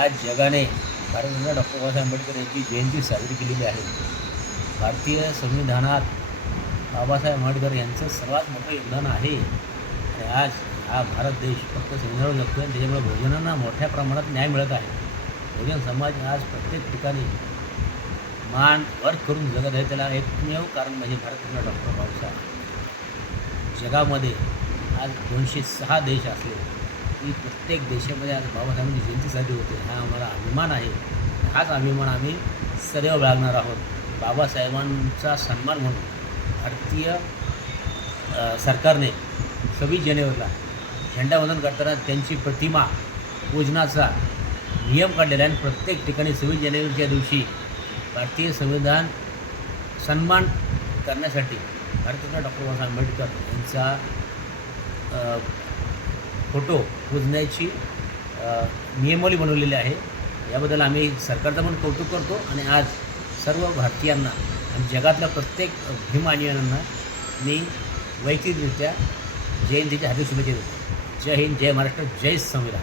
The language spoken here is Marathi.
आज जगाने भारतरत्न डॉक्टर बाबासाहेब आंबेडकर यांची जयंती साजरी केलेली आहे. भारतीय संविधानात बाबासाहेब आंबेडकर यांचं सर्वात मोठं योगदान आहे. आणि आज हा भारत देश फक्त संविधानावर जगतो आणि त्याच्यामुळे बहुजनांना मोठ्या प्रमाणात न्याय मिळत आहे. बहुजन समाज आज प्रत्येक ठिकाणी मान वर करून जगत आहे. त्याला एकमेव कारण म्हणजे भारतरत्न डॉक्टर बाबासाहेब. जगामध्ये आज 206 देश असले की प्रत्येक देशामध्ये आज बाबासाहेबांची जयंती साजरी होते. हा आम्हाला अभिमान आहे. हाच अभिमान आम्ही सदैव बाळगणार आहोत. बाबासाहेबांचा सन्मान म्हणून भारतीय सरकारने 26 जानेवारीला झेंडावंदन करताना त्यांची प्रतिमा पूजनाचा नियम काढलेला आहे. आणि प्रत्येक ठिकाणी 26 जानेवारीच्या दिवशी भारतीय संविधान सन्मान करण्यासाठी भारतरत्न डॉक्टर बाबासाहेब आंबेडकर यांचा फोटो पूजण्याची नियमावली बनवलेली आहे. याबद्दल आम्ही सरकारचं पण कौतुक करतो आणि आज सर्व भारतीयांना आणि जगातल्या प्रत्येक भीमानियांना मी वैयक्तिकरित्या जयंतीच्या हार्दिक शुभेच्छा देतो. जय हिंद, जय महाराष्ट्र, जय संविधान.